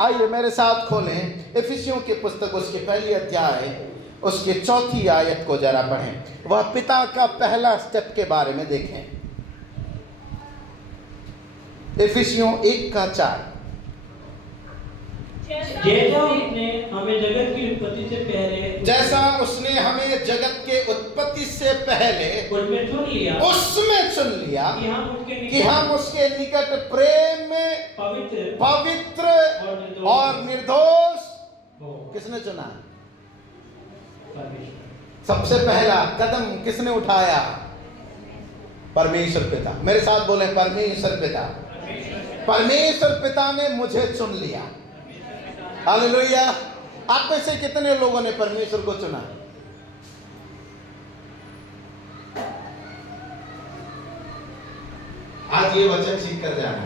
आइए मेरे साथ खोलें इफिसियों की पुस्तक उसके पहली अध्याय उसके 4 आयत को जरा पढ़ें। वह पिता का पहला स्टेप के बारे में देखें। इफिसियों 1:4। जैसा उसने हमें जगत की उत्पत्ति से पहले जैसा उसने हमें जगत के उत्पत्ति से पहले उसमें चुन लिया कि हम उसके निकट प्रेम में पवित्र और निर्दोष। किसने चुना? सबसे पहला कदम किसने उठाया? परमेश्वर पिता। मेरे साथ बोले परमेश्वर पिता। परमेश्वर पिता ने मुझे चुन लिया। हालेलुया। आप में से कितने लोगों ने परमेश्वर को चुना? आज ये वचन सीख कर जाना।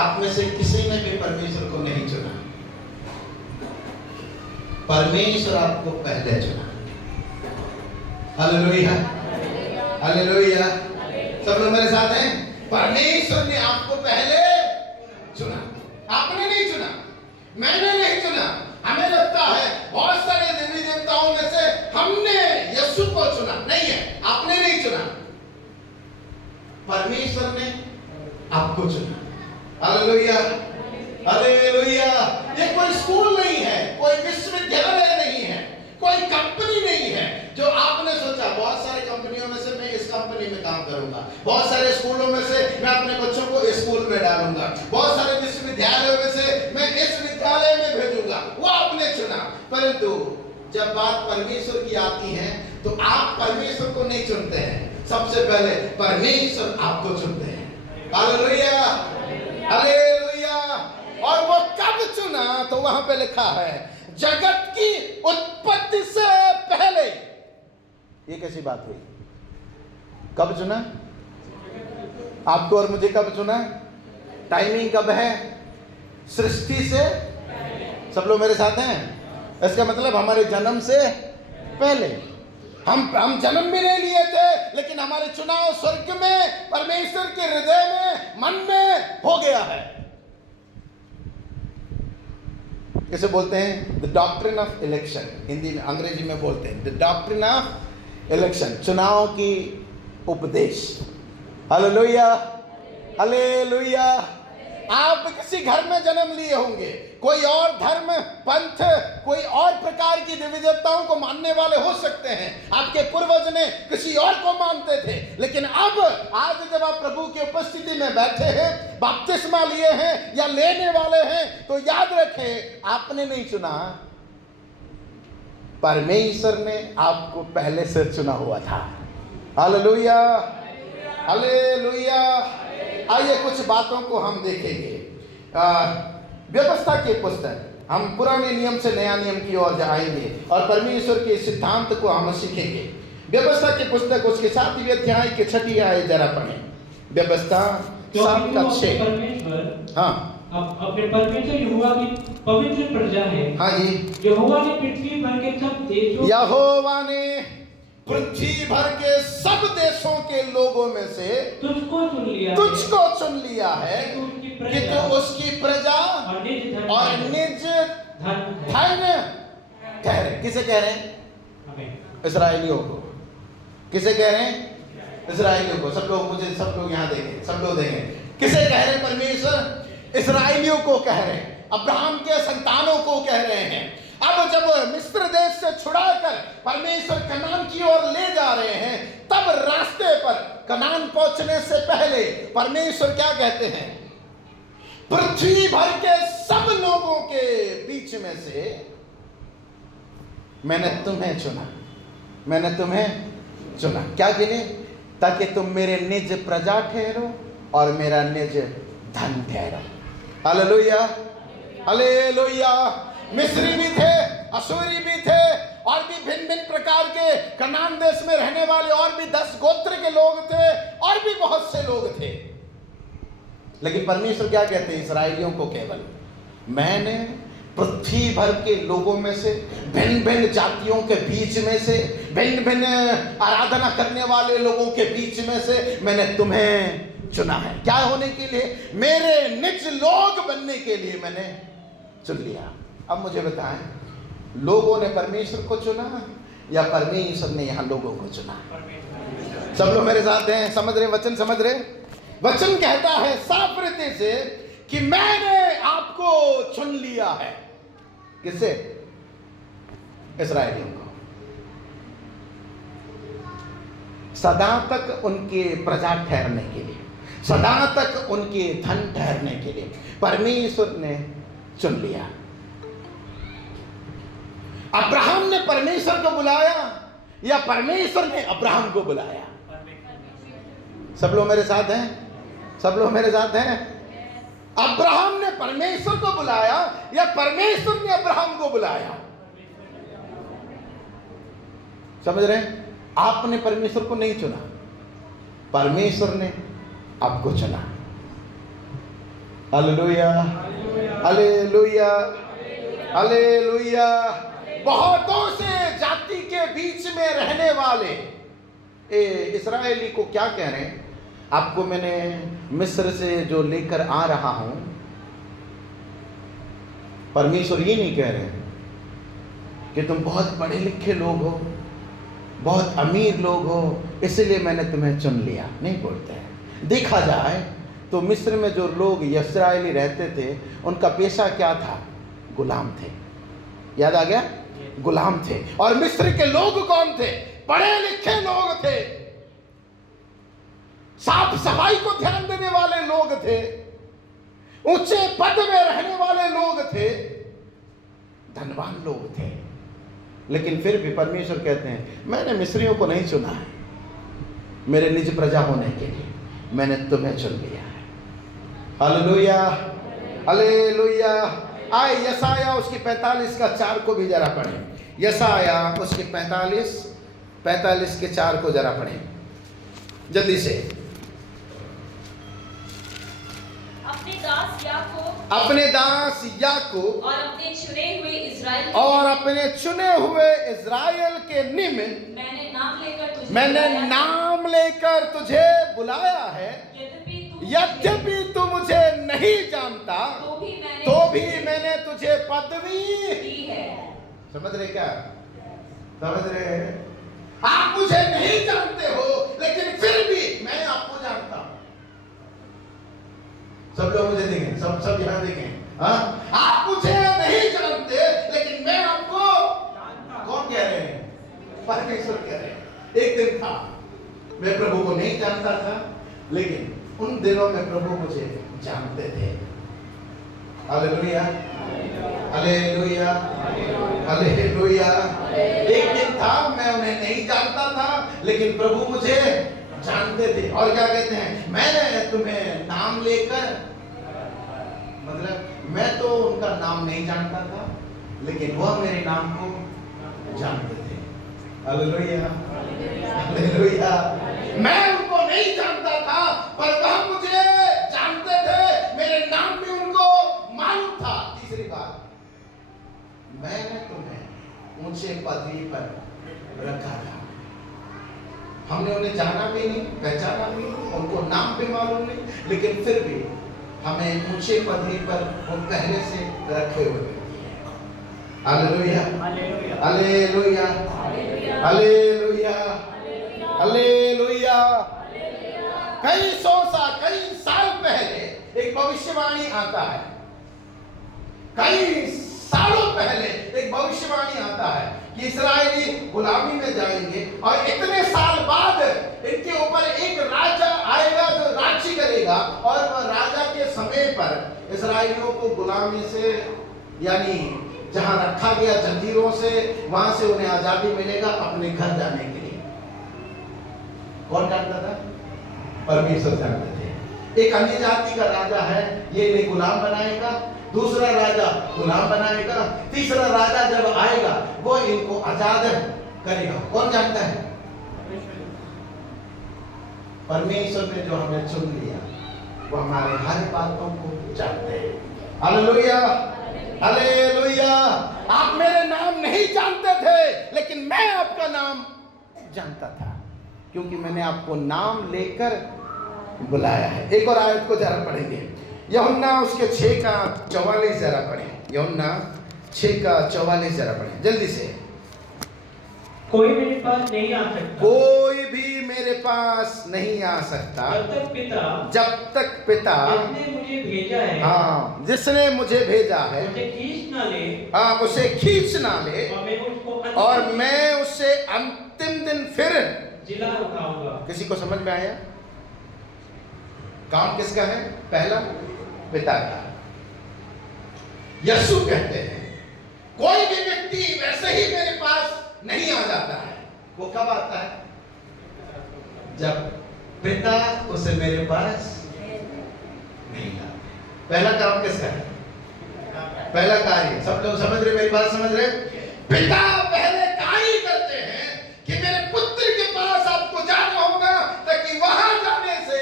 आप में से किसी ने भी परमेश्वर को नहीं चुना। परमेश्वर आपको पहले चुना। Hallelujah, hallelujah. सब लोग मेरे साथ हैं? परमेश्वर ने आपको पहले चुना। आपने नहीं चुना, मैंने नहीं चुना। हमें लगता है बहुत सारे देवी देवताओं में से हमने यीशु को चुना। नहीं है, आपने नहीं चुना, परमेश्वर ने आपको चुना। Hallelujah, hallelujah. ये कोई स्कूल नहीं है, कोई विश्वविद्यालय नहीं है, कोई कंपनी नहीं है जो आपने सोचा बहुत सारे कंपनियों में से मैं इस कंपनी में काम करूंगा, बहुत सारे स्कूलों में से मैं अपने बच्चों को इस स्कूल में डालूंगा, बहुत सारे विश्वविद्यालयों में से मैं इस विद्यालय में भेजूंगा। वो आपने चुना। परंतु जब बात परमेश्वर की आती है तो आप परमेश्वर को नहीं चुनते हैं, सबसे पहले परमेश्वर आपको चुनते हैं। Hallelujah, hallelujah. और वो कब चुना? तो वहां पे लिखा है जगत की उत्पत्ति से पहले। ये कैसी बात हुई? कब चुना? आपको और मुझे कब चुना? टाइमिंग कब है? सृष्टि से। सब लोग मेरे साथ हैं? इसका मतलब हमारे जन्म से पहले। हम जन्म भी नहीं लिए थे, लेकिन हमारे चुनाव स्वर्ग में परमेश्वर के हृदय में मन में हो गया है। इसे बोलते हैं the doctrine of election. Hindi में, अंग्रेजी में बोलते हैं द डॉक्ट्रिन ऑफ इलेक्शन, चुनाव की उपदेश। Hallelujah, hallelujah. आप किसी घर में जन्म लिए होंगे, कोई और धर्म, पंथ, कोई और प्रकार की देवी देवताओं को मानने वाले हो सकते हैं। आपके पूर्वज ने किसी और को मानते थे, लेकिन अब आज जब आप प्रभु की उपस्थिति में बैठे हैं, बपतिस्मा लिए हैं या लेने वाले हैं, तो याद रखें आपने नहीं चुना, परमेश्वर ने आपको पहले से चुना हुआ था। Hallelujah, hallelujah. आइए कुछ बातों को हम देखेंगे। व्यवस्था की पुस्तक, हम पुराने नियम से नया नियम की ओर जाएंगे और परमेश्वर के सिद्धांत को हम सीखेंगे। व्यवस्था की पुस्तक उसके 7वें अध्याय के 6 आयत जरा पढ़ें। व्यवस्था 7:6। हाँ, अपने परमेश्वर यहोवा की पवित्र प्रजा है। हाँ जी। यहोवा ने पृथ्वी भर के सब देशों यहोवा ने पृथ्वी भर के सब देशों के लोगों में से तुझको चुन लिया है कि तू उसकी प्रजा और निज धन ठहरे। किसे कह रहे हैं? इस्राएलियों को। किसे कह रहे हैं? इस्राएलियों को। सब लोग यहाँ देखें, सब लोग देखें। किसे कह रहे हैं? परमेश्वर इस्राएलियों को कह रहे हैं, अब्राहम के संतानों को कह रहे हैं। अब जब मिस्र देश से छुड़ाकर परमेश्वर कनान की ओर ले जा रहे हैं, तब रास्ते पर कनान पहुंचने से पहले परमेश्वर क्या कहते हैं? पृथ्वी भर के सब लोगों के बीच में से मैंने तुम्हें चुना। मैंने तुम्हें चुना क्या के लिए? ताकि तुम मेरे निज प्रजा ठहरो और मेरा निज धन ठहरो। Hallelujah, hallelujah. मिस्री भी थे, अशूरी भी थे, और भी भिन्न भिन्न प्रकार के कनान देश में रहने वाले और भी 10 गोत्र के लोग थे, और भी बहुत से लोग थे। लेकिन परमेश्वर क्या कहते हैं इस्राएलियों को? केवल मैंने पृथ्वी भर के लोगों में से, भिन्न भिन्न जातियों के बीच में से, भिन्न भिन्न आराधना करने वाले लोगों के बीच में से मैंने तुम्हें चुना है। क्या होने के लिए? मेरे निज लोग बनने के लिए मैंने चुन लिया। अब मुझे बताएं, लोगों ने परमेश्वर को चुना या परमेश्वर ने यहाँ लोगों को चुना? सब लोग मेरे साथ हैं, समझ रहे? वचन समझ रहे? वचन कहता है साफ रीति से कि मैंने आपको चुन लिया है। किससे? इस्राएलियों को, सदा तक उनके प्रजा ठहरने के लिए, सदा तक उनके धन ठहरने के लिए परमेश्वर ने चुन लिया। अब्राहम ने परमेश्वर को बुलाया या परमेश्वर ने अब्राहम को बुलाया? सब लोग मेरे साथ हैं? सब लोग मेरे साथ हैं? अब्राहम ने परमेश्वर को बुलाया या परमेश्वर ने अब्राहम को बुलाया? समझ रहे हैं? आपने परमेश्वर को नहीं चुना, परमेश्वर ने आपको चुना। Hallelujah, hallelujah, hallelujah. बहुतों से जाति के बीच में रहने वाले इस्राएली को क्या कह रहे हैं? आपको मैंने मिस्र से जो लेकर आ रहा हूं, परमेश्वर ये नहीं कह रहे कि तुम बहुत पढ़े लिखे लोग हो, बहुत अमीर लोग हो, इसलिए मैंने तुम्हें चुन लिया। नहीं बोलते हैं। देखा जाए तो मिस्र में जो लोग इस्राएली रहते थे, उनका पेशा क्या था? गुलाम थे। याद आ गया? गुलाम थे। और मिस्र के लोग कौन थे? पढ़े लिखे लोग थे, साफ सफाई को ध्यान देने वाले लोग थे, ऊंचे पद में रहने वाले लोग थे, धनवान लोग थे। लेकिन फिर भी परमेश्वर कहते हैं मैंने मिस्रियों को नहीं चुना है, मेरे निज प्रजा होने के लिए मैंने तुम्हें चुन लिया है। Hallelujah, hallelujah. आए यशाया उसकी 45 का 4 को भी जरा पढ़ें। यशाया उसकी 45 के 4 को जरा पढ़ें जल्दी से। अपने दास याकूब और अपने चुने हुए इज़राइल के निमित्त मैंने नाम लेकर तुझे बुलाया है। यद्यपि तू मुझे नहीं जानता तो भी मैंने तुझे पदवी दी है। समझ रहे क्या? समझ रहे हैं? आप मुझे नहीं जानते हो लेकिन फिर भी मैं आपको जानता हूं। सब लोग मुझे देखें, सब यहां देखें। हाँ, आप मुझे नहीं जानते लेकिन मैं आपको कौन कह रहे हैं? परमेश्वर कह रहे हैं। एक दिन था मैं प्रभु को नहीं जानता था, लेकिन उन दिनों में प्रभु मुझे जानते थे। Hallelujah, hallelujah, hallelujah. एक दिन था मैं उन्हें नहीं जानता था लेकिन प्रभु मुझे जानते थे। और क्या कहते हैं? मैंने तुम्हें नाम लेकर, मतलब मैं तो उनका नाम नहीं जानता था लेकिन वह मेरे नाम को जानते थे। Hallelujah, hallelujah. मैं उनको नहीं जानता था पर वह मुझे जानते थे, मेरे नाम भी उनको मालूम था। तीसरी बात, मैंने तुम्हें ऊंचे पदवी पर रखा था। हमने उन्हें जाना भी नहीं, पहचाना भी नहीं, उनको नाम भी मालूम नहीं, लेकिन फिर भी हमें ऊंचे पदवी पर वो पहले से रखे हुए हैं। Hallelujah, hallelujah, hallelujah, hallelujah. कई साल पहले एक भविष्यवाणी आता है, कई सालों पहले एक भविष्यवाणी आता है कि इस्राएली गुलामी में जाएंगे और इतने साल बाद इनके ऊपर एक राजा आएगा जो राज्य करेगा, और वह राजा के समय पर इस्राएलियों को गुलामी से, यानी जहां रखा गया जंजीरों से, वहां से उन्हें आजादी मिलेगा अपने घर जाने के लिए। कौन जानता था? परमेश्वर जानते थे। एक अन्य जाति का राजा है, ये इन्हें गुलाम बनाएगा, दूसरा राजा गुलाम बनाएगा, तीसरा राजा जब आएगा वो इनको आजाद करेगा। कौन जानता है? परमेश्वर ने जो हमें चुन लिया वो हमारे हर बातों को जानते हैं। Hallelujah, hallelujah. आप मेरे नाम नहीं जानते थे लेकिन मैं आपका नाम जानता था, क्योंकि मैंने आपको नाम लेकर बुलाया है। एक और आयत को जरा पढ़ेंगे, यूहन्ना उसके 6 का 44 जरा पढ़ें। यूहन्ना 6:44 जरा पढ़ें जल्दी से। कोई मेरे पास नहीं आ सकता, कोई भी मेरे पास नहीं आ सकता जब तक पिता जिसने मुझे भेजा है, हाँ, जिसने मुझे भेजा है, उसे खींच ना ले, हाँ, उसे खींच ना ले, और मैं उसे अंतिम दिन फिर जिला उठाऊंगा। किसी को समझ में आया? काम किसका है? पहला पिता का। यीशु कहते हैं कोई भी व्यक्ति वैसे ही मेरे पास नहीं आ जाता है। वो कब आता है? जब पिता उसे मेरे पास नहीं लाते। पहला काम किसका है? पहला कार्य। सब लोग समझ रहे? मेरी बात समझ रहे? पिता पहले कार्य करते हैं कि मेरे पुत्र के पास आपको जाना होगा, ताकि वहां जाने से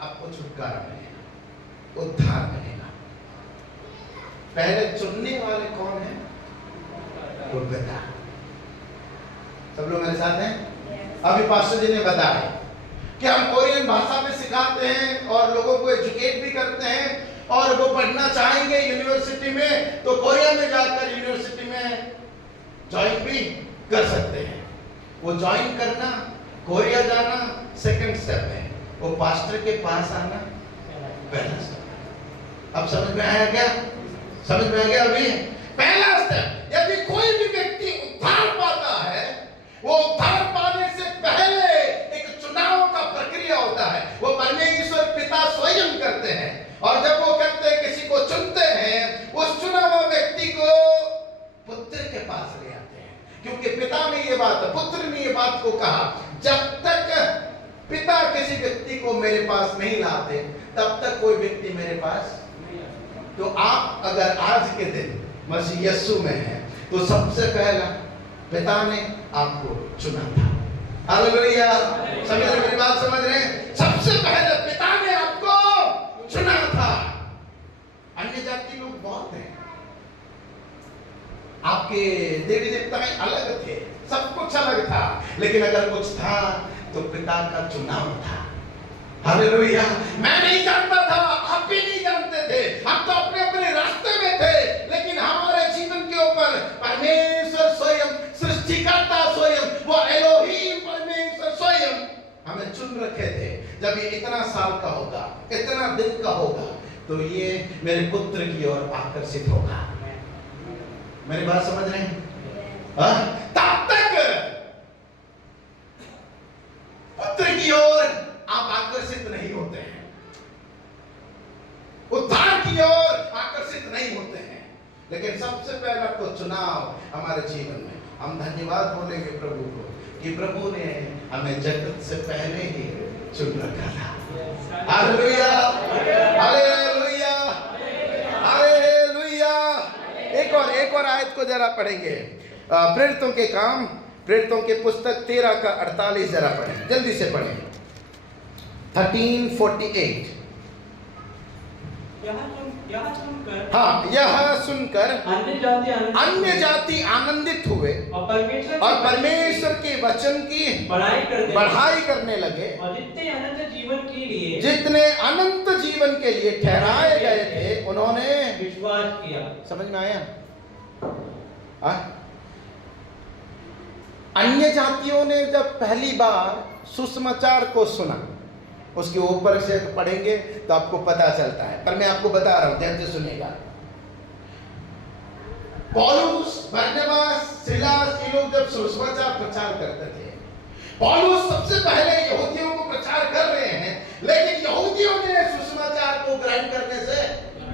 आपको छुटकारा मिलेगा, उद्धार मिलेगा। पहले चुनने वाले कौन है? वो पिता। सब लोग मेरे साथ हैं? अभी पास्टर जी ने बताया कि हम कोरियन भाषा में सिखाते हैं और लोगों को एजुकेट भी करते हैं, और वो पढ़ना चाहेंगे यूनिवर्सिटी में तो कोरिया में जाकर यूनिवर्सिटी में ज्वाइन भी कर सकते हैं। वो ज्वाइन करना, कोरिया जाना सेकंड स्टेप है, वो पास्टर के पास आना पहला स्टेप। अब समझ में आया क्या? समझ में आ गया? अभी पहला स्टेप, यदि कोई भी व्यक्ति उद्धार पाता है, वो उद्धार पाने से पहले एक चुनाव का प्रक्रिया होता है। वो परमेश्वर पिता स्वयं करते हैं, और जब वो करते हैं, किसी को चुनते हैं, उस चुना हुआ व्यक्ति को पुत्र के पास ले आते हैं, क्योंकि पिता ने ये बात, पुत्र ने ये बात को कहा, जब तक पिता किसी व्यक्ति को मेरे पास नहीं लाते तब तक कोई व्यक्ति मेरे पास। तो आप अगर आज के दिन मसीह यीशु में हैं, तो सबसे पहला पिता ने आपको चुना था। हालेलुया! समझ रहे? मेरी बात समझ रहे हैं? सबसे पहले पिता ने आपको चुना था। अन्य जाति लोग बहुत हैं, आपके देवी देवताएं अलग थे, सब कुछ अलग था, लेकिन अगर कुछ था तो पिता का चुनाव था। हालेलुया! मैं नहीं जानता था, आप भी नहीं जानते थे, हम तो अपने अपने रास्ते में थे, लेकिन हमारे जीवन के ऊपर परमेश्वर स्वयं, सृष्टिकर्ता स्वयं, वो एलोहीम परमेश्वर स्वयं हमें चुन रखे थे। जब ये इतना साल का होगा, इतना दिन का होगा, तो ये मेरे पुत्र की ओर आकर्षित होगा। मेरी बात समझ रहे हैं? तब तक पुत्र की ओर आप आकर्षित नहीं होते हैं, उद्धार की ओर आकर्षित नहीं होते हैं। लेकिन सबसे पहला तो चुनाव हमारे जीवन में, हम धन्यवाद बोलेंगे प्रभु को कि प्रभु ने हमें जगत से पहले ही चुन रखा था। हालेलुया! हालेलुया! हालेलुया! एक और आयत को जरा पढ़ेंगे। प्रेरितों के काम, प्रेरितों के पुस्तक 13:48 जरा पढ़ें, जल्दी से पढ़ें। 13:48। यह सुनकर अन्य जाति आनंदित हुए और परमेश्वर के वचन की बढ़ाई करने लगे, और जितने अनंत जीवन के लिए ठहराए गए थे उन्होंने विश्वास किया। समझ में आया? अन्य जातियों ने जब पहली बार सुसमाचार को सुना, उसके ऊपर से पढ़ेंगे तो आपको पता चलता है, पर मैं आपको बता रहा हूं, ध्यान से सुनिएगा। पौलुस, बरनबास, सिलास, ये लोग जब सुसमाचार प्रचार करते थे, पौलुस सबसे पहले यहूदियों को प्रचार कर रहे हैं, लेकिन यहूदियों ने सुसमाचार को ग्रहण करने से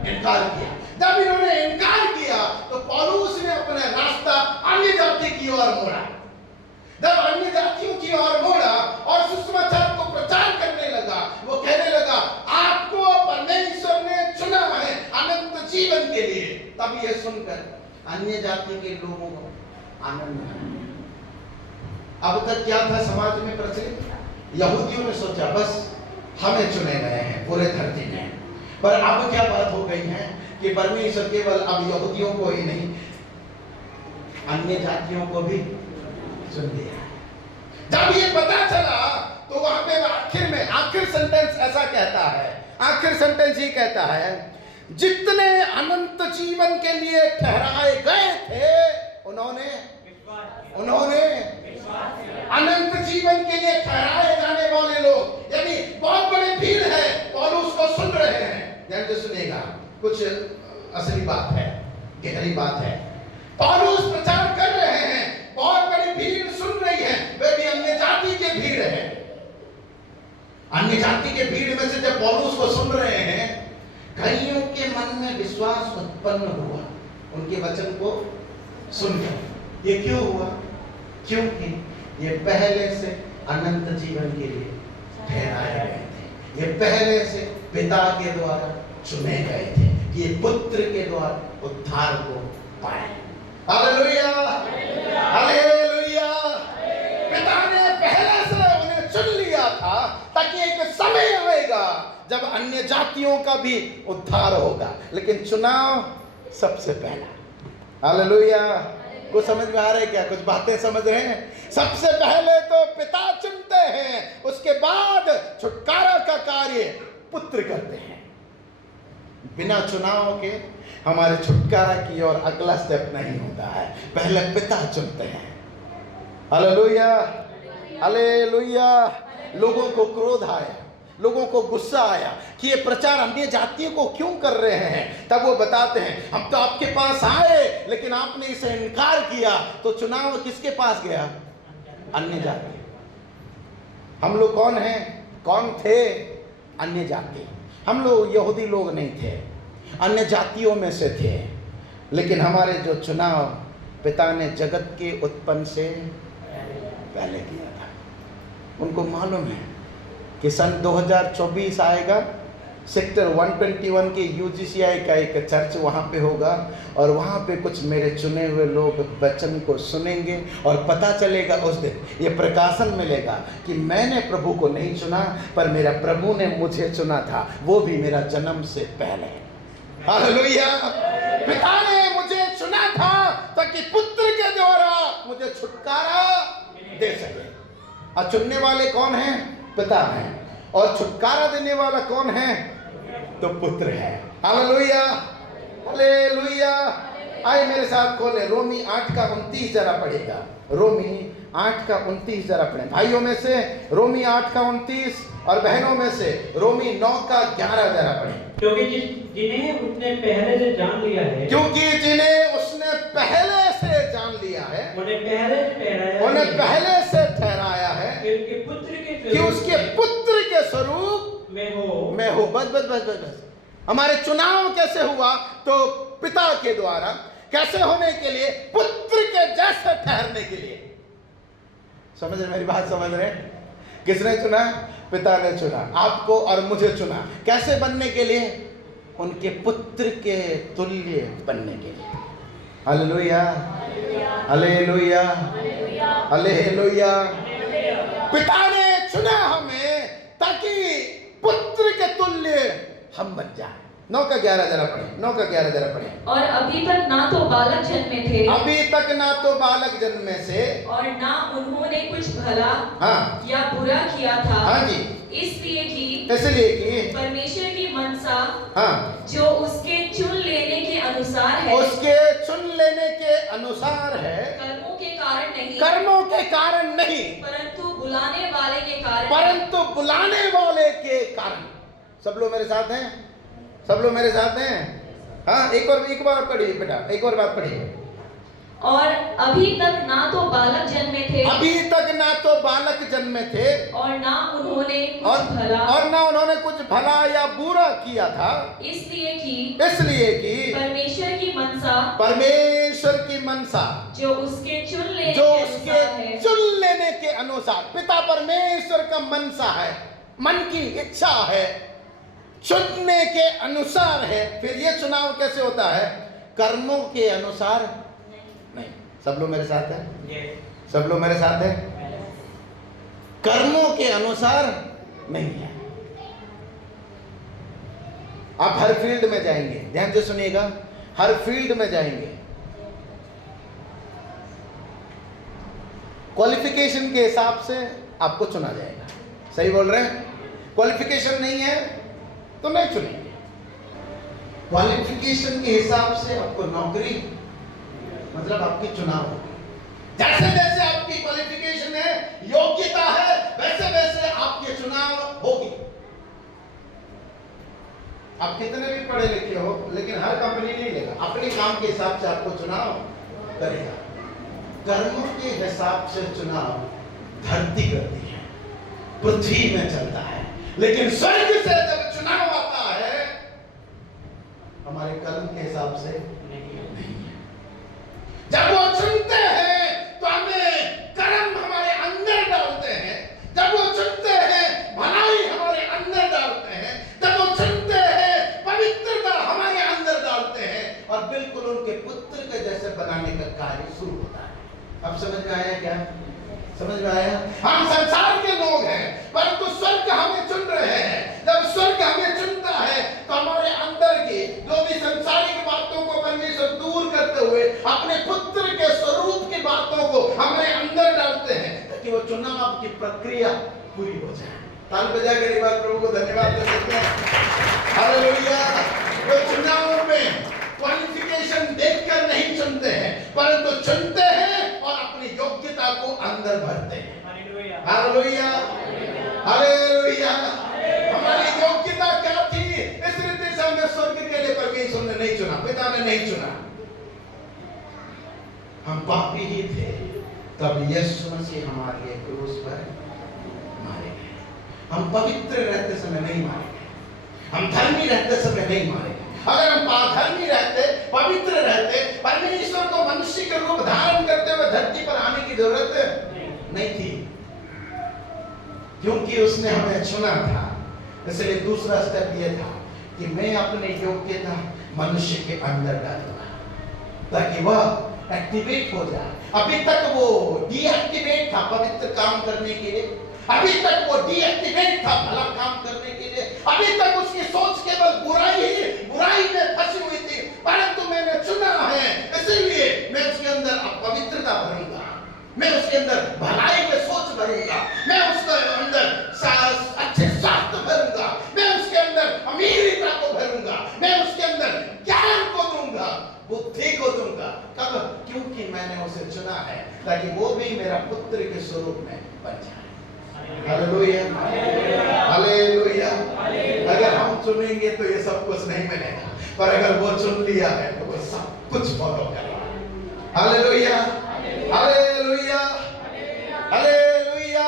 इनकार किया। जब इन्होंने इनकार किया तो पौलुस ने अपना रास्ता अन्य जाति की ओर मोड़ा। जब अन्य जातियों की ओर मोड़ा और सुसमाचार को प्रचार करने लगा, वो कहने लगा आपको परमेश्वर ने चुना है अनंत जीवन के लिए। तब ये सुनकर अन्य जाति के लोगों को आनंद आया। अब तक क्या था समाज में प्रचलित? यहूदियों ने सोचा बस हमें चुने गए हैं पूरे धरती में, पर अब क्या बात हो गई है कि परमेश्वर केवल अब यहूदियों को ही नहीं, अन्य जातियों को भी चुन लिया। जब ये पता चला तो वहां पे आखिर सेंटेंस ऐसा कहता है, आखिर सेंटेंस ये कहता है, जितने अनंत जीवन के लिए ठहराए गए थे उन्होंने अनंत जीवन के लिए ठहराए जाने वाले लोग, यानी बहुत बड़ी भीड़ है, पौलुस को सुन रहे हैं। ध्यान से सुनिएगा, कुछ असली बात है, गहरी बात है। पौलुस प्रचार कर रहे हैं, बहुत बड़ी भीड़ सुन रही है, वे भी अन्य जाति के भीड़ है। अन्य जाति के भीड़ में से जब पौलुस को सुन रहे हैं, कईयों के मन में विश्वास उत्पन्न हुआ उनके वचन को सुनकर। ये क्यों हुआ? क्योंकि ये पहले से अनंत जीवन के लिए ठहराए गए थे, ये पहले से पिता के द्वारा चुने गए थे कि ये पुत्र के द्वारा उद्धार को पाए। Hallelujah, hallelujah. पिता ने पहले से उन्हें चुन लिया था ताकि एक समय आएगा जब अन्य जातियों का भी उद्धार होगा, लेकिन चुनाव सबसे पहला। हालेलुया। कुछ समझ में आ रहा है क्या? कुछ बातें समझ रहे हैं? सबसे पहले तो पिता चुनते हैं, उसके बाद छुटकारा का कार्य पुत्र करते हैं। बिना चुनाव के हमारे छुटकारा की ओर अगला स्टेप नहीं होता है, पहले पिता चुनते हैं। Hallelujah, hallelujah. लोगों को क्रोध आया, लोगों को गुस्सा आया कि ये प्रचार अन्य जातियों को क्यों कर रहे हैं। तब वो बताते हैं, हम तो आपके पास आए लेकिन आपने इसे इनकार किया, तो चुनाव किसके पास गया? अन्य जाति। हम लोग कौन हैं? कौन थे? अन्य जाति। हम लोग यहूदी लोग नहीं थे, अन्य जातियों में से थे। लेकिन हमारे जो चुनाव पिता ने जगत के उत्पन्न से पहले किया था। उनको मालूम है कि सन 2024 आएगा, सेक्टर 121 के UGCI का एक चर्च वहाँ पे होगा, और वहाँ पे कुछ मेरे चुने हुए लोग वचन को सुनेंगे, और पता चलेगा उस दिन ये प्रकाशन मिलेगा कि मैंने प्रभु को नहीं चुना, पर मेरा प्रभु ने मुझे चुना था, वो भी मेरा जन्म से पहले। हालेलुया। पिता ने मुझे चुना था ताकि पुत्र के द्वारा मुझे छुटकारा दे सके। और चुनने वाले कौन हैं? पिता है। और छुटकारा देने वाला कौन है? तो पुत्र है। Hallelujah, hallelujah. आइए मेरे साथ खोले रोमी 8 का 29 जरा पढ़ेगा। रोमी 8 का 29 जरा पढ़े। भाइयों में से रोमी 8 का 29 और बहनों में से रोमी 9 का 11 जरा पढ़े। क्योंकि जिन्हें उसने पहले से जान लिया है, क्योंकि जिन्हें उसने पहले से जान लिया है, उन्हें पहले से ठहराया है कि उसके पुत्र के स्वरूप में हो। बस बस बस बस बस। हमारे चुनाव कैसे हुआ? तो पिता के द्वारा। कैसे होने के लिए? पुत्र के जैसे ठहरने के लिए। समझ रहे? मेरी बात समझ रहे? किसने चुना? पिता ने चुना, आपको और मुझे चुना। कैसे बनने के लिए? उनके पुत्र के तुल्य बनने के लिए। Hallelujah, hallelujah, hallelujah. पिता ने चुना हमें ताकि पुत्र के तुल्य हम बन जाए। 9 का 11 जरा पढ़े। 9 का 11 जरा पढ़े। और अभी तक ना तो बालक जन्मे थे, अभी तक ना तो बालक जन्मे से, और ना उन्होंने कुछ भला हाँ या बुरा किया था। हाँ जी। इसलिए कि परमेश्वर की मनसा, हाँ, जो उसके चुन लेने के अनुसार है, उसके चुन लेने के अनुसार है, कर्मों के कारण नहीं, कर्मों के कारण नहीं, परंतु बुलाने वाले के कारण, परंतु बुलाने वाले के कारण। सब लोग मेरे साथ हैं? सब लोग मेरे साथ हैं? हाँ, एक बार पढ़िए बेटा, एक और बात पढ़िए। और अभी तक ना तो बालक जन्मे थे, अभी तक ना तो बालक जन्मे थे, और ना उन्होंने कुछ भला या बुरा किया था। इसलिए कि परमेश्वर की मनसा, जो उसके चुन लेने के अनुसार। पिता परमेश्वर का मनसा है, मन की इच्छा है, चुनने के अनुसार है। फिर ये चुनाव कैसे होता है? कर्मों के अनुसार नहीं। सब लोग मेरे साथ हैं? सब लोग मेरे साथ हैं? कर्मों के अनुसार नहीं है। आप हर फील्ड में जाएंगे, ध्यान से सुनिएगा, हर फील्ड में जाएंगे, क्वालिफिकेशन के हिसाब से आपको चुना जाएगा। सही बोल रहे हैं? क्वालिफिकेशन नहीं है तो नहीं चुनेंगे। क्वालिफिकेशन के हिसाब से आपको नौकरी, मतलब आपकी चुनाव होगी। जैसे जैसे आपकी क्वालिफिकेशन है, योग्यता है, वैसे वैसे आपके चुनाव होगी। आप कितने भी पढ़े लिखे हो, लेकिन हर कंपनी नहीं लेगा, अपने काम के हिसाब से आपको चुनाव करेगा। कर्मों के हिसाब से चुनाव धरती करती है, पृथ्वी में चलता है, लेकिन स्वर्ग से जब चुनाव आता है, हमारे कर्म के हिसाब से नहीं है। जब वो चुनते हैं तो हमें कर्म हमारे अंदर डालते हैं, जब वो चुनते हैं भलाई हमारे अंदर डालते हैं, जब वो चुनते हैं पवित्रता हमारे अंदर डालते हैं, और बिल्कुल उनके पुत्र के जैसे बनाने का कार्य शुरू होता है। अब समझ में आया क्या? समझ में आया? हम संसार के लोग हैं, परंतु स्वर्ग हमें चुन रहे हैं। जब स्वर्ग हमें चुनता है तो हमारे अंदर की जो भी संसारिक बातों को परमेश्वर दूर करते हुए अपने पुत्र के स्वरूप की बातों को हमारे अंदर डालते हैं, ताकि वो चुनाव की प्रक्रिया पूरी हो जाए। ताल बजा कर एक बार प्रभु को धन्यवाद दे सकते हैं। हालेलुया। वो चुनाव में क्वालिफिकेशन देखकर नहीं चुनते हैं, परंतु चुनते हैं और अपनी योग्यता को अंदर भरते हैं। Hallelujah, hallelujah. हमारी योग्यता क्या थी? इस रीति से हमें स्वर्ग के लिए परमेश्वर ने नहीं चुना, पिता ने नहीं चुना। हम पापी ही थे, तब यीशु मसीह हमारे लिए क्रूस पर मारे गए। हम पवित्र रहते समय नहीं मारे गए, हम धर्मी रहते समय नहीं मारे गए। अगर हम धर्मी रहते, पवित्र रहते, परमेश्वर को मनुष्य के रूप धारण करते हुए धरती पर आने की जरूरत नहीं थी, क्योंकि उसने हमें चुना था। इसलिए दूसरा स्टेप यह था कि मैं अपने योग्यता मनुष्य के अंदर डालूंगा, ताकि वह एक्टिवेट हो जाए। अभी तक वो डीएक्टिवेट था पवित्र काम करने के लिए, अभी तक वो डीएक्टिवेट था भला काम करने के लिए, अभी तक उसकी सोच केवल बुराई में फंसी हुई थी। परंतु मैंने चुना है, इसीलिए मैं उसके अंदर पवित्रता भरूंगा, मैं उसके अंदर भलाई की सोच भरूंगा, मैं उसके अंदर अच्छे स्वास्थ्य भरूंगा, मैं उसके अंदर अमीरता को भरूंगा, मैं उसके अंदर ज्ञान को दूंगा, बुद्धि को दूंगा। कब? क्योंकि मैंने उसे चुना है, ताकि वो भी मेरा पुत्र के स्वरूप में बन जाए। Hallelujah, hallelujah. अगर हम चुनेंगे तो ये सब कुछ नहीं मिलेगा, पर अगर वो चुन लिया है तो वो सब कुछ फॉलो करेगा। Hallelujah, hallelujah, hallelujah.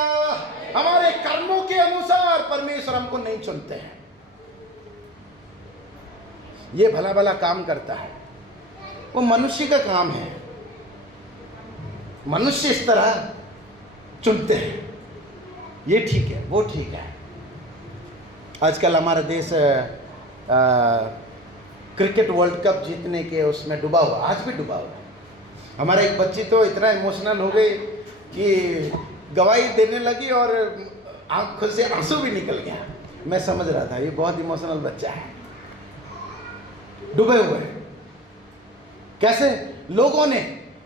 हमारे कर्मों के अनुसार परमेश्वर हमको नहीं चुनते हैं। ये भला भला काम करता है, वो मनुष्य का काम है। मनुष्य इस तरह चुनते हैं, ये ठीक है, वो ठीक है। आजकल हमारा देश क्रिकेट वर्ल्ड कप जीतने के उसमें डूबा हुआ, आज भी डूबा हुआ। हमारा एक बच्ची तो इतना इमोशनल हो गई कि गवाही देने लगी और आंखों से आंसू भी निकल गया। मैं समझ रहा था ये बहुत इमोशनल बच्चा है, डूबे हुए हैं। कैसे लोगों ने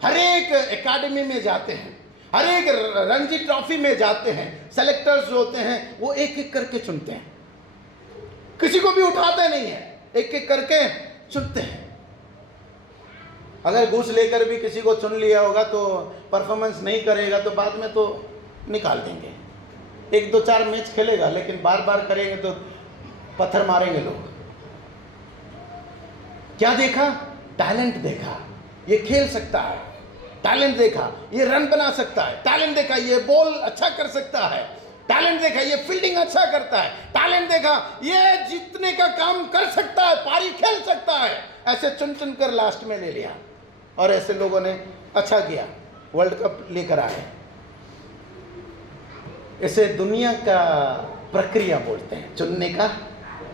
हर एक एकेडमी में जाते हैं, हर एक रणजी ट्रॉफी में जाते हैं, सेलेक्टर्स जो होते हैं वो एक एक करके चुनते हैं, किसी को भी उठाते नहीं है, एक एक करके चुनते हैं। अगर घूस लेकर भी किसी को चुन लिया होगा तो परफॉर्मेंस नहीं करेगा तो बाद में तो निकाल देंगे। एक दो चार मैच खेलेगा, लेकिन बार बार करेंगे तो पत्थर मारेंगे लोग। क्या देखा? टैलेंट देखा, ये खेल सकता है, टैलेंट देखा ये रन बना सकता है, टैलेंट देखा ये बॉल अच्छा कर सकता है, टैलेंट देखा ये फील्डिंग अच्छा करता है, टैलेंट देखा ये जीतने का काम कर सकता है, पारी खेल सकता है। ऐसे चुन चुन कर लास्ट में ले लिया, और ऐसे लोगों ने अच्छा किया, वर्ल्ड कप लेकर आए। इसे दुनिया का प्रक्रिया बोलते हैं, चुनने का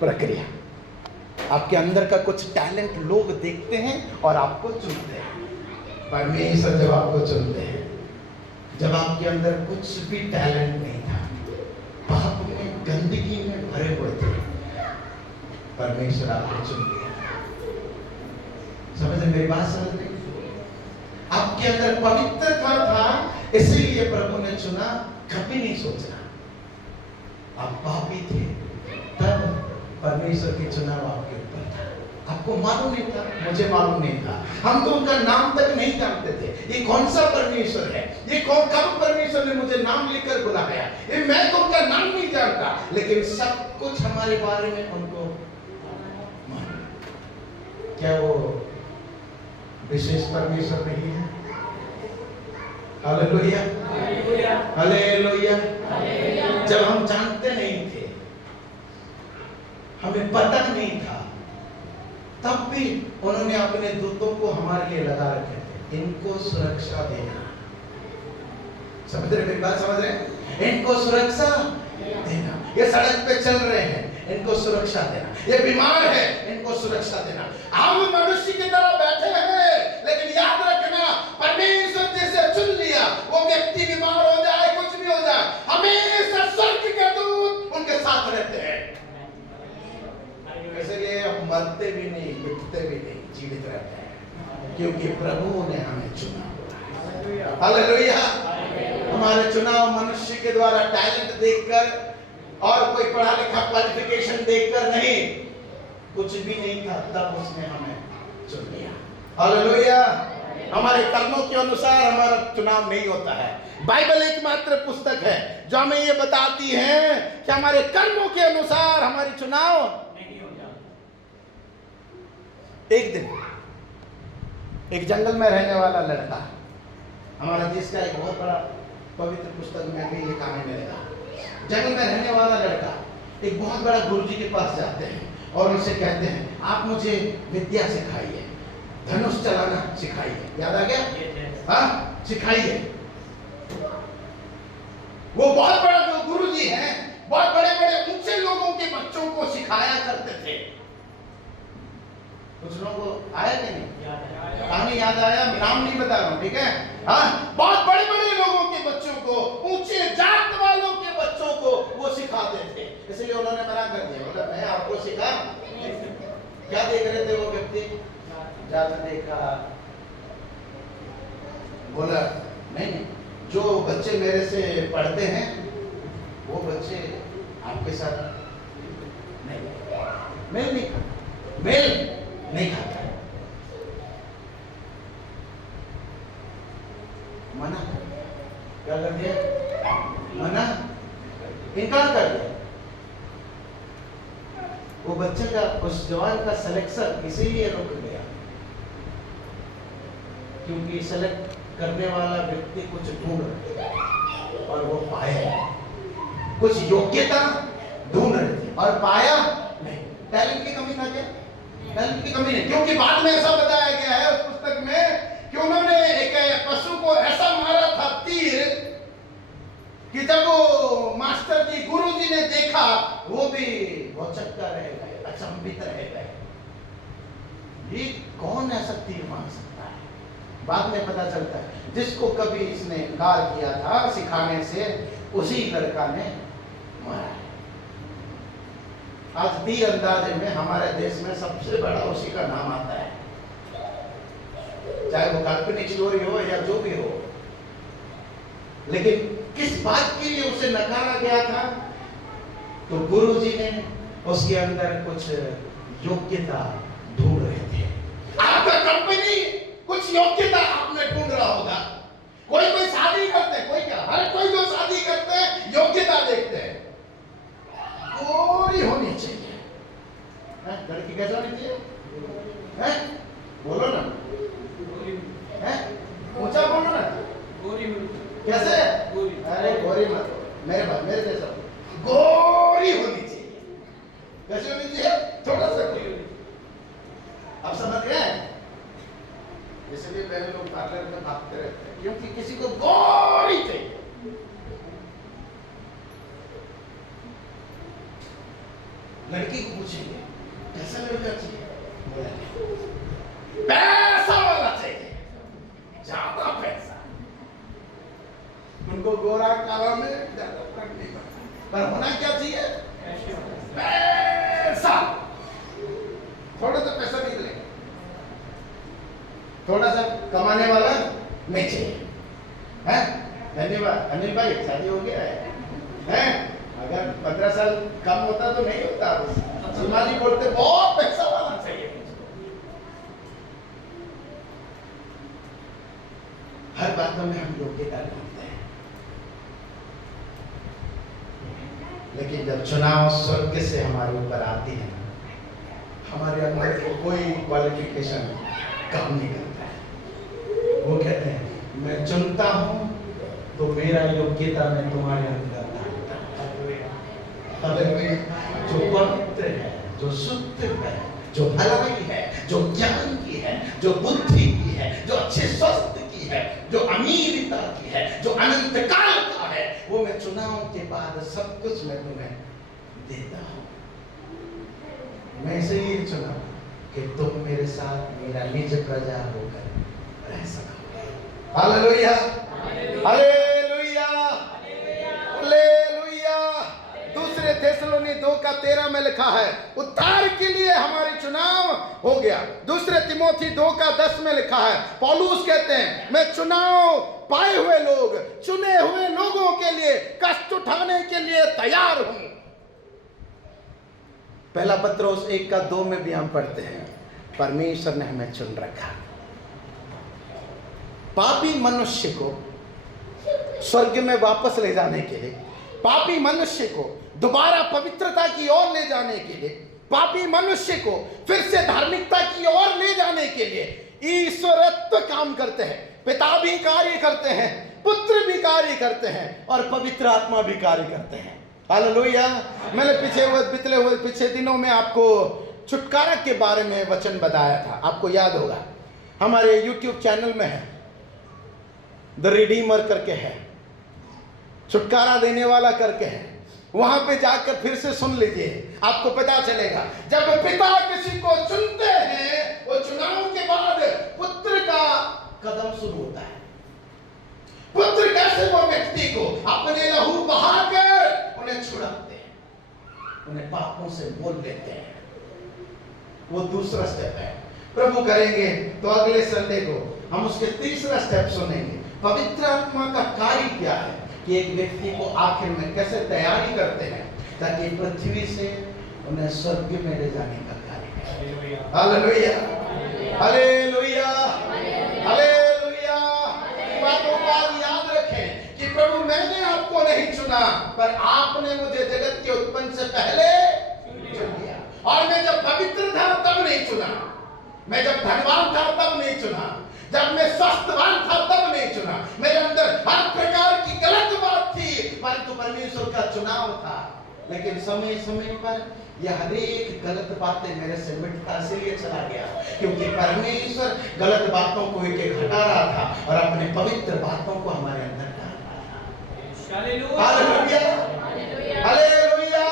प्रक्रिया। आपके अंदर का कुछ टैलेंट लोग देखते हैं और आपको चुनते हैं। परमेश्वर जब आपको चुनते हैं, जब आपके अंदर कुछ भी टैलेंट नहीं था, पाप में गंदगी में भरे हुए थे, परमेश्वर आपको चुन लिया। समझ मेरी बात? समझ रहे? आपके अंदर पवित्रता था, इसीलिए प्रभु ने चुना। कभी नहीं सोचा आप पापी थे, तब परमेश्वर के चुनाव आपके ऊपर था। आपको मालूम नहीं था, मुझे मालूम नहीं था। हम तो उनका नाम तक नहीं जानते थे। ये कौन सा परमेश्वर है, ये कौन, कब परमेश्वर ने मुझे नाम लेकर बुलाया, ये मैं तो उनका नाम नहीं जानता, लेकिन सब कुछ हमारे बारे में उनको मालूम। क्या वो विशेष परमेश्वर नहीं है? Hallelujah, hallelujah. जब हम जानते नहीं थे, हमें पता नहीं था, तब भी उन्होंने अपने दूतों को हमारे लिए लगा रखे थे। इनको सुरक्षा देना, समझ रहे मेरी बात, समझ रहे? इनको सुरक्षा देना। ये सड़क पे चल रहे हैं, इनको सुरक्षा देना। ये बीमार है, इनको सुरक्षा देना। हम मनुष्य की तरह बैठे हैं, लेकिन याद रखना, परमेश्वर जिसे चुन लिया, वो व्यक्ति बीमार हो जाए, कुछ भी हो जाए, हमेशा स्वर्ग के दूत उनके साथ रहते हैं। इसलिए हम मरते भी नहीं, मिटते भी नहीं, जीवित रहते हैं, क्योंकि प्रभु ने हमें चुना हुआ है। हालेलुया। हमारे चुनाव मनुष्य के द्वारा टैलेंट देखकर और कोई पढ़ा लिखा क्वालिफिकेशन देखकर नहीं, कुछ भी नहीं था, तब उसने हमें चुन लिया। हालेलुया। हमारे कर्मों के अनुसार हमारा चुनाव नहीं होता है। बाइबल एकमात्र पुस्तक है जो हमें ये बताती है कि हमारे कर्मों के अनुसार हमारी चुनाव नहीं होता। एक दिन एक जंगल में रहने वाला लड़का, हमारा देश का एक बहुत बड़ा पवित्र पुस्तक में भी लिखा है मिलेगा। जंगल में रहने वाला लड़का एक बहुत बड़ा गुरुजी के पास जाते हैं और उनसे कहते हैं, आप मुझे विद्या सिखाइए, धनुष चलाना सिखाइए। याद आ गया? हाँ, सिखाइए। वो बहुत बड़ा जो गुरुजी हैं, बहुत बड़े बड़े ऊंचे लोगों के बच्चों को सिखाया करते थे। कुछ लोगों को आया कि नहीं? कहानी याद आया? नाम नहीं बता रहा हूं, ठीक है? हाँ, बहुत बड़े बड़े लोगों के बच्चों को, ऊंचे जात वालों के बच्चों को वो सिखाते थे। इसलिए उन्होंने मना कर दिया, बोला मैं आपको सिखा। क्या देख रहे थे वो व्यक्ति? जात देखा। बोला नहीं नहीं, जो बच्चे मेरे से पढ़ते हैं वो बच्चे आपके साथ नहीं, मेल नहीं खाता, मेल नहीं खाता। मना क्या कर दिया? मना, इनकार कर दिया। वो बच्चे का, उस जवान का सिलेक्शन इसीलिए रुक गया क्योंकि सेलेक्ट करने वाला व्यक्ति कुछ ढूंढ रहा था और वो पाया, कुछ योग्यता ढूंढ रहे थे और पाया नहीं। टैलेंट की कमी था क्या? टैलेंट की कमी नहीं, क्योंकि बाद में ऐसा बताया गया है उस पुस्तक में कि उन्होंने एक पशु को ऐसा मारा था तीर कि जब वो मास्टर जी, गुरु जी ने देखा, वो भी भौचक्का रह गए, अचंभित रह गए। ये कौन ऐसा तीर मार सकता है? बाद में पता चलता है जिसको कभी इसने इनकार किया था सिखाने से, उसी लड़का ने मारा है। आज तीर अंदाजे में हमारे देश में सबसे बड़ा उसी का नाम आता है, चाहे वो काल्पनिक स्टोरी हो या जो भी हो। लेकिन किस बात के लिए उसे नकारा गया था? तो गुरुजी ने उसके अंदर कुछ योग्यता ढूंढ रहे थे। आपका कंपनी कुछ योग्यता आपने ढूंढ रहा होगा। कोई शादी करते हैं, कोई क्या, हर कोई जो शादी करते हैं योग्यता देखते हैं। गोरी होनी चाहिए, लड़की कैसा होनी चाहिए? बोलो ना, ऊंचा बोलो ना। कैसे? अरे गोरी मत, मेरे जैसा गोरी होनी चाहिए। कैसे होनी चाहिए? थोड़ा सा गोरी। अब समझ गए? इसलिए पहले लोग पार्लर में भागते रहते हैं, क्योंकि किसी को गोरी चाहिए। लड़की को पूछेंगे कैसा लड़का चाहिए? पैसा वाला चाहिए, ज्यादा पैसा। उनको गोरा काला में ज्यादा फर्क नहीं पड़ता, पर होना क्या चाहिए? पैसा। थोड़ा सा पैसा निकलेगा, थोड़ा सा कमाने वाला नहीं चाहिए। है? धन्यवाद अनिल भाई, शादी हो गया है? अगर 15 साल कम होता तो नहीं होता। सीमा जी बोलते बहुत पैसा वाला चाहिए। हर बातों में हम योग्यता ढूंढते हैं, लेकिन जब चुनाव स्वर्ग से हमारे ऊपर आती है, हमारे अंदर को कोई क्वालिफिकेशन काम नहीं करता है। वो कहते हैं मैं चुनता हूं तो मेरा योग्यता मैं तुम्हारे अंदर डालता हूं। जो पवित्र है, जो शुद्ध है, जो भलाई है, जो ज्ञान की है, जो बुद्धि की है, जो अच्छे स्वास्थ्य की है, जो अमीरता की है, जो अनंत काल का है, वो मैं चुनाव के बाद सब कुछ मैं तुम्हें देता हूं। मैं इसलिए चुना कि तुम मेरे साथ मेरा निज प्रजा होकर रह सको। Hallelujah, hallelujah, hallelujah. दूसरे थिस्सलुनी 2:13 में लिखा है उद्धार के लिए हमारे चुनाव हो गया। दूसरे तिमोथी 2:10 में लिखा है, पौलुस कहते हैं मैं चुनाव पाए हुए लोग, चुने हुए लोगों के लिए कष्ट उठाने के लिए तैयार हूं। पहला पत्रोस 1:2 में भी हम पढ़ते हैं परमेश्वर ने हमें चुन रखा। पापी मनुष्य को स्वर्ग में वापस ले जाने के लिए, पापी मनुष्य को दोबारा पवित्रता की ओर ले जाने के लिए, पापी मनुष्य को फिर से धार्मिकता की ओर ले जाने के लिए ईश्वरत्व काम करते हैं। पिता भी कार्य करते हैं, पुत्र भी कार्य करते हैं और पवित्र आत्मा भी कार्य करते हैं। हालेलुया। मैंने पिछले दिनों में आपको छुटकारा के बारे में वचन बताया था, आपको याद होगा। हमारे YouTube चैनल में है, द रिडीमर करके है, छुटकारा देने वाला करके है। वहां पे जाकर फिर से सुन लीजिए, आपको पता चलेगा। जब पिता किसी को चुनते हैं, वो चुनाव के बाद पुत्र का कदम शुरू होता है। पुत्र कैसे वो व्यक्ति को अपने लहू बहाकर उन्हें छुड़ाते हैं, उन्हें पापों से मोल लेते हैं। वो दूसरा स्टेप है। प्रभु करेंगे तो अगले संडे को हम उसके तीसरा स्टेप सुनेंगे। पवित्र आत्मा का कार्य क्या है कि एक व्यक्ति को आखिर में कैसे तैयारी करते हैं ताकि पृथ्वी से उन्हें स्वर्ग में ले जाने का कार्य करें। Hallelujah, hallelujah, hallelujah. बातों का याद रखें कि प्रभु मैंने आपको नहीं चुना, पर आपने मुझे जगत के उत्पन्न से पहले चुन लिया। और मैं जब पवित्र था तब नहीं चुना, मैं जब धनवान था तब नहीं चुना, जब मैं स्वस्थवान था तब नहीं चुना। मेरे अंदर हर प्रकार की गलत बात थी, परंतु परमेश्वर का चुनाव था। लेकिन समय समय पर यह हरेक गलत बातें मेरे से मिटता इसलिए चला गया क्योंकि परमेश्वर गलत बातों को एक हटा रहा था और अपने पवित्र बातों को हमारे अंदर डाल रहा था। Hallelujah, hallelujah.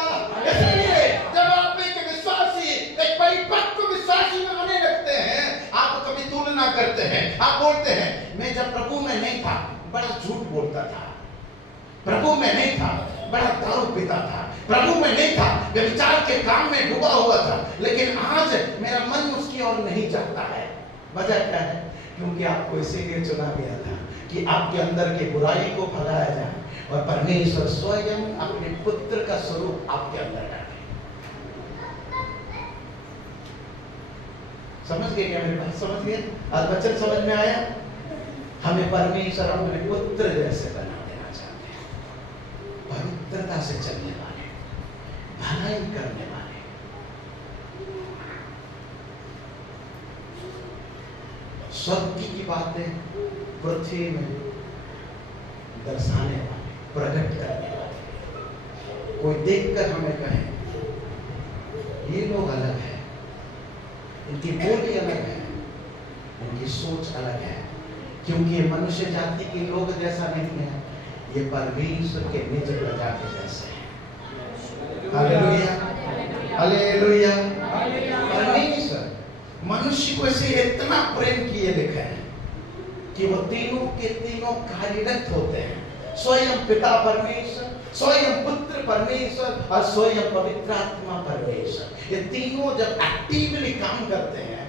इसलिए जब आप एक विश्वासी, एक परिपक्व विश्वासी में आने लगते हैं, आप कभी तुलना करते हैं, आप बोलते हैं मैं जब प्रभु में नहीं था बड़ा झूठ बोलता था, प्रभु में नहीं था बड़ा दारू पीता था, प्रभु में नहीं था व्यभिचार के काम में डूबा हुआ था, लेकिन आज मेरा मन उसकी ओर नहीं जाता है। वजह क्या है? क्योंकि आपको इसीलिए चुना गया था कि आपके अंदर की बुराई को भगाया जाए और परमेश्वर स्वयं अपने पुत्र का स्वरूप आपके अंदर डाले। समझ गए क्या? मेरी बात समझ गए? आज वचन समझ में आया? हमें परमेश्वर अपने पुत्र जैसे बना देना चाहते हैं, पवित्रता से चलने वाले, भलाई करने वाले। स्वर्ग की बातें पृथ्वी में दर्शाने वाले, प्रकट करने वाले। कोई देखकर हमें कहे ये लोग अलग है, इनकी बोली अलग है, इनकी सोच अलग है, क्योंकि ये मनुष्य जाति के लोग जैसा नहीं है, ये परमेश्वर के निज प्रजा के जैसे हैं। Hallelujah, hallelujah. परमेश्वर मनुष्य को इसे इतना प्रेम किए लिखा है कि वो तीनों के तीनों कार्यरत होते हैं। स्वयं पिता परमेश्वर, स्वयं पुत्र परमेश्वर और स्वयं पवित्र आत्मा परमेश्वर। ये तीनों जब एक्टिवली काम करते हैं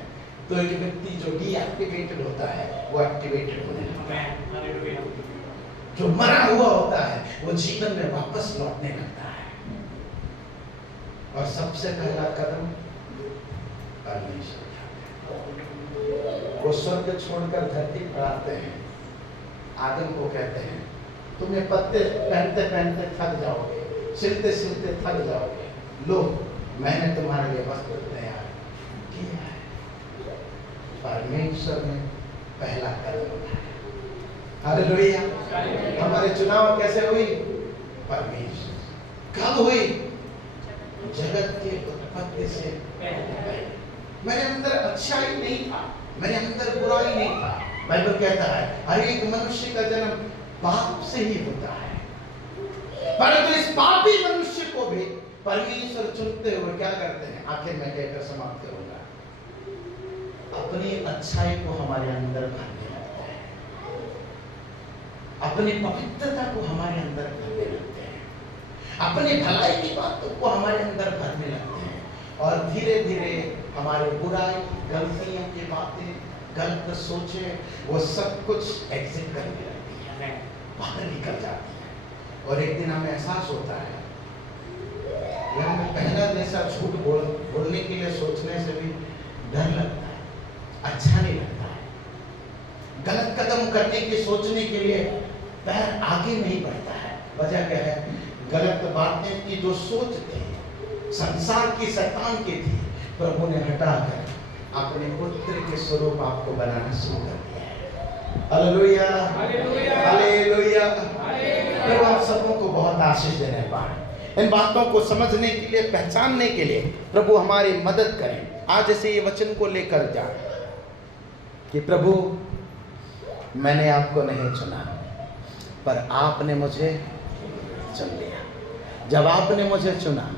तो एक व्यक्ति जो डीएक्टिवेटेड होता है वो एक्टिवेटेड होने लगता है, जो मरा हुआ होता है वो जीवन में वापस लौटने लगता है। और सबसे पहला कदम परमेश्वर उठाते हैं। वो स्वर्ग छोड़कर धरती पर आते हैं आदम को कहते हैं तुम ये पत्ते पहनते पहनते थक जाओगे, सिलते सिलते थक जाओगे, लो मैंने तुम्हारे लिए वस्त्र तैयार किया है। परमेश्वर ने पहला कदम उठाया। हालेलुया। हमारे चुनाव कैसे हुई? परमेश्वर। कब हुई? जगत के उत्पत्ति से पहले। मेरे अंदर अच्छाई नहीं था, मेरे अंदर बुराई नहीं था। बाइबल कहता है हर एक मनुष्य का जन्म पाप से ही होता है, परंतु इस पापी मनुष्य को भी परमेश्वर चुनते हुए क्या करते हैं? आखिर में कहकर समाप्त करूंगा, अपनी अच्छाई को हमारे अंदर भरने लगते हैं, अपनी पवित्रता को हमारे अंदर भरने लगते हैं, अपनी भलाई की बातों को हमारे अंदर भरने लगते हैं, और धीरे धीरे हमारे बुराई, गलतियों की बातें, गलत सोचे, वो सब कुछ एग्जिट करने लगती है, बाहर निकल जाती है। और एक दिन हमें एहसास होता है कि हमें पहला जैसा झूठ बोलने के लिए सोचने से भी डर लगता है, अच्छा नहीं लगता है। गलत कदम करने की सोचने के लिए पैर आगे नहीं बढ़ता है। वजह क्या है? गलत बातें की जो सोच थी, संसार की शैतान की थी, प्रभु ने हटाकर अपने पुत्र के स्वरूप आपको बनाना शुरू कर दिया है। Hallelujah, hallelujah. प्रभु आप सबों को बहुत आशीष देने पाए। इन बातों को समझने के लिए, पहचानने के लिए प्रभु हमारी मदद करें। आज से ये वचन को लेकर जाए कि प्रभु मैंने आपको नहीं चुना, पर आपने मुझे चुन लिया। जब आपने मुझे चुना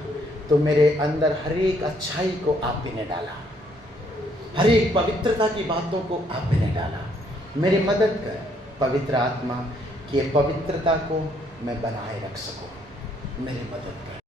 तो मेरे अंदर हर एक अच्छाई को आप ने डाला, हर एक पवित्रता की बातों को आप ने डाला। मेरी मदद कर पवित्र आत्मा कि ये पवित्रता को मैं बनाए रख सकूं। मेरी मदद कर।